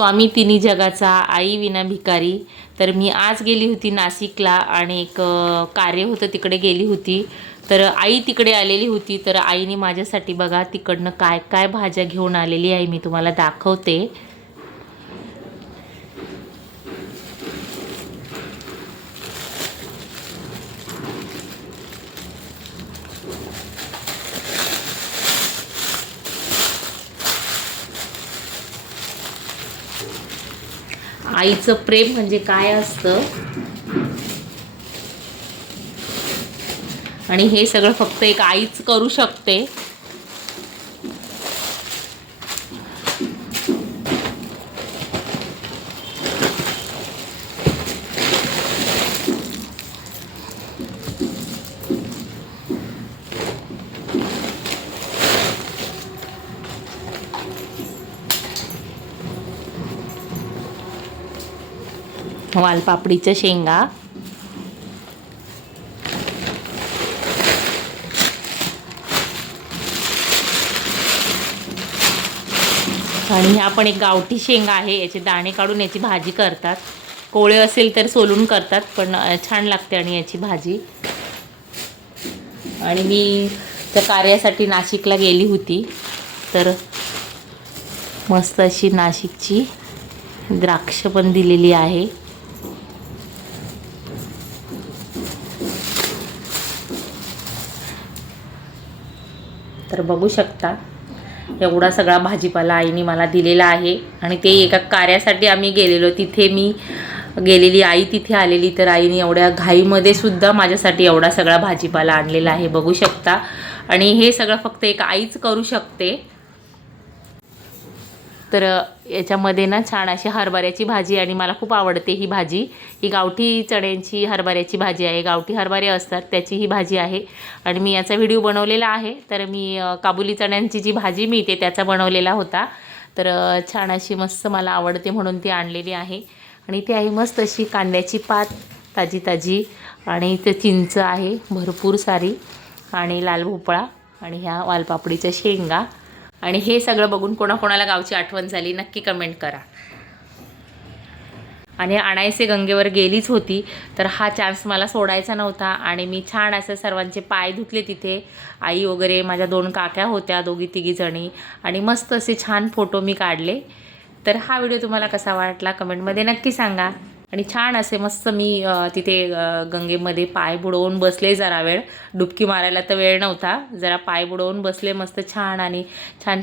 स्वामी तिन्ही जगाचा आई विना भिकारी. तर मी आज गेली होती नाशिकला आणि एक कार्य होतं तिकडे गेली होती. तर आई तिकडे आलेली होती. तर आईने माझ्यासाठी बघा तिकडनं काय काय भाज्या घेऊन आलेली आहे मी तुम्हाला दाखवते. आईचं प्रेम म्हणजे काय असतं? आणि हे सगळं फक्त एक आईच करू शकते. वालपापडीच्या शेंगा. आणि ह्या पण एक गावठी शेंगा आहे याचे दाणे काढून याची भाजी करतात. कोळे असेल तर सोलून करतात पण छान लागते आणि याची भाजी. आणि मी त्या कार्यासाठी नाशिकला गेली होती. तर मस्त अशी नाशिकची द्राक्ष पण दिलेली आहे. तर बघू शकता. एवढा सगळा भाजीपाला आईने मला दिलेला आहे आणि ते एका कार्यासाठी आम्ही गेलेलो. तिथे मी गेलेली आई तिथे आलेली तर आईने एवढ्या घाईमध्ये सुद्धा माझ्यासाठी एवढा सगळा भाजीपाला आणलेला आहे. बघू शकता. आणि हे सगळं फक्त एक आईच करू शकते. तर याच्यामध्ये ना छान अशी हरभऱ्याची भाजी आणि मला खूप आवडते ही भाजी. ही गावठी चण्यांची हरभऱ्याची भाजी आहे. गावठी हरभरे असतात त्याची ही भाजी आहे. आणि मी याचा व्हिडिओ बनवलेला आहे. तर मी काबुली चण्यांची जी भाजी मिळते त्याचा बनवलेला होता. तर छान अशी मस्त मला आवडते म्हणून ती आणलेली आहे. आणि ती आहे मस्त अशी कांद्याची पात ताजी ताजी. आणि ते चिंच आहे भरपूर सारी. आणि लाल भोपळा. आणि ह्या वालपापडीच्या शेंगा. आणि हे सगळं बघून कोणाकोणाला गावची आठवण झाली नक्की कमेंट करा. आणि आणायचे गंगेवर गेलीच होती तर हा चान्स मला सोडायचा नव्हता आणि मी छान असं सर्वांचे पाय धुतले तिथे. आई वगैरे माझ्या दोन काक्या होत्या दोघी तिघी जणी. आणि मस्त असे छान फोटो मी काढले. तर हा व्हिडिओ तुम्हाला कसा वाटला कमेंटमध्ये नक्की सांगा. आणि छान असे मस्त मी तिथे गंगेमध्ये पाय बुडवून बसले जरा वेळ. डुबकी मारायला तर वेळ नव्हता. जरा पाय बुडवून बसले मस्त छान आणि छान छान